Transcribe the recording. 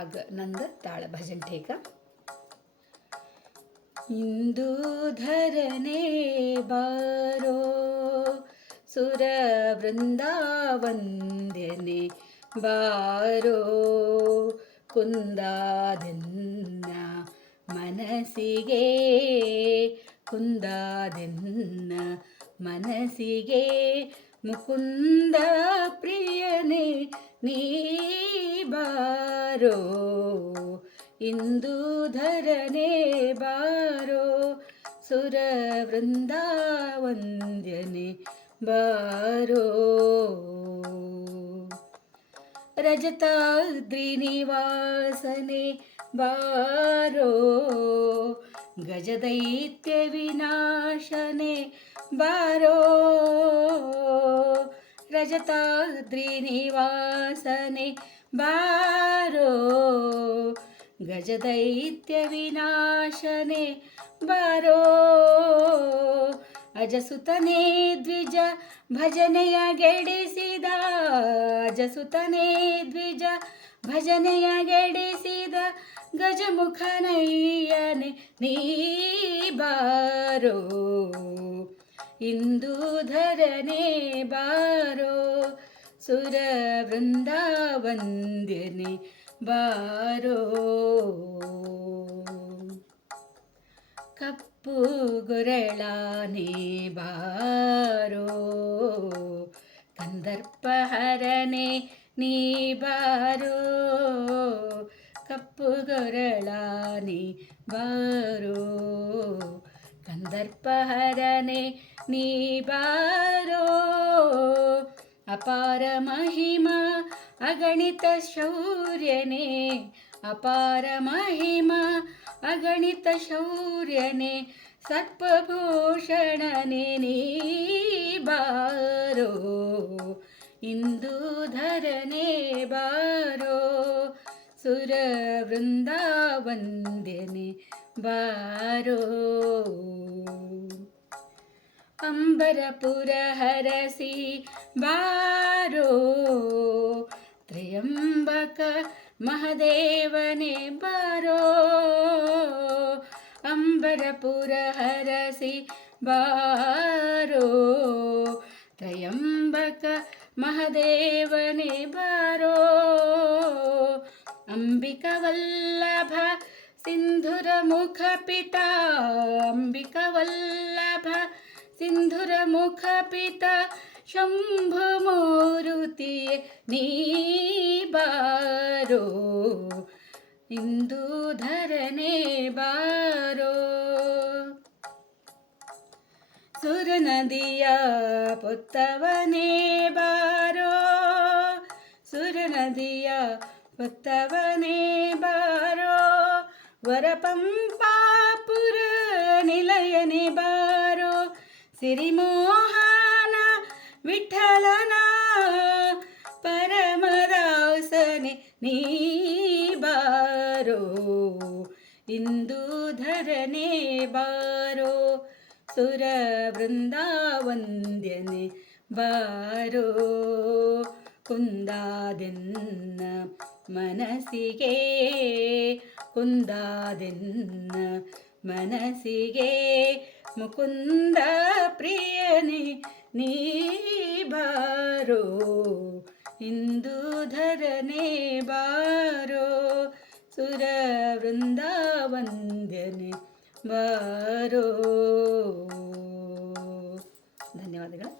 ರಾಗ ನಂದ ತಾಳ ಭಜನ್ ಠೇಕ ಧರನೆ ಬಾರೋ ಸುರ ವೃಂದಾವಂದ್ಯನೆ ಬಾರೋ ಕುಂದಾದನ್ನ ಮನಸ್ಸಿಗೆ ಕುಂದಾದನ್ನ ಮನಸ್ಸಿಗೆ ಮುಕುಂದ ಪ್ರಿಯನೇ ನೀ ಬಾರೋ ಇಂದು ಧರನೆ ಬಾರೋ ಸುರ ವೃಂದಾವಂದ್ಯನೆ ಬಾರೋ ರಜತಾದ್ರಿ ನಿವಾಸನೆ ಬಾರೋ ಗಜದೈತ್ಯ ವಿನಾಶನೆ ಬಾರೋ. ರಜತಾದ್ರಿ ನಿವಾಸನೆ ಬಾರೋ. ಗಜದೈತ್ಯ ವಿನಾಶನೆ ಬಾರೋ. ಅಜಸುತನೇ ದ್ವಿಜ ಭಜನೆಯ ಗೆಡಿಸಿದ. ಅಜಸುತನೇ ದ್ವಿಜ ಭಜನೆಯ ಗೆಡಿಸಿದ. ಗಜಮುಖನಯ್ಯನೆ ನೀ ಬಾರೋ. ಇಂದು ಧರನೆ ಬಾರೋ ಸುರ ವೃಂದಾವಂದ್ಯನೆ ಬಾರೋ ಕಪ್ಪು ಗುರಳಾನೆ ಬಾರೋ ಕಂದರ್ಪಹರನೆ ನೀ ಬಾರೋ ಕಪ್ಪು ಗೊರಳಾನೆ ಬಾರೋ ಕಂದರ್ಪಹರನೆ ನೀ ಬಾರೋ ಅಪಾರ ಮಹಿಮಾ ಅಗಣಿತ ಶೌರ್ಯನೇ, ಅಪಾರ ಮಹಿಮಾ ಅಗಣಿತ ಶೌರ್ಯನೇ, ಸರ್ಪಭೂಷಣನೆ ನೀ ಬಾರೋ ಇಂದು ಧರನೆ सुरवृन्दावन्दनि बारो अम्बरपुरहरसि बारो त्र्यम्बक महदेवने बारो अम्बरपुरहरसि बारो त्रयम्बक महदेवने बारो അംബികവല്ലഭ സിന്ധുരമുഖപിത അംബികവല്ലഭ സിന്ധുരമുഖപിത ശംഭുമൂരുതി നീ ബാരോ ഇന്ദുധരനെ ബാരോ. സുരനദിയ പുത്തവനെ ബാരോ സുരനദിയ ಮೂರುತಿ ನೀ ಬಾರೋ ವರಪಂ ಪಾಪುರ ನಿಲಯನೆ ಬಾರೋ, ಸಿರಿಮೋಹನ ವಿಠಲನ ಪರಮದಾಸನೆ ನೀ ಬಾರೋ, ಇಂದು ಧರನೆ ಬಾರೋ, ಸುರ ವೃಂದಾವಂದ್ಯನೆ ಬಾರೋ, ಕುಂದಾದೆನ್ನ ಮನಸ್ಸಿಗೆ ಕುಂದಾದೆನ್ನ ಮನಸ್ಸಿಗೆ ಮುಕುಂದ ಪ್ರಿಯನೇ ನೀ ಬಾರೋ ಇಂದು ಧರಣೆ ಬಾರೋ ಸುರ ವೃಂದಾವಂದ್ಯನೆ ಬಾರೋ. ಧನ್ಯವಾದಗಳು.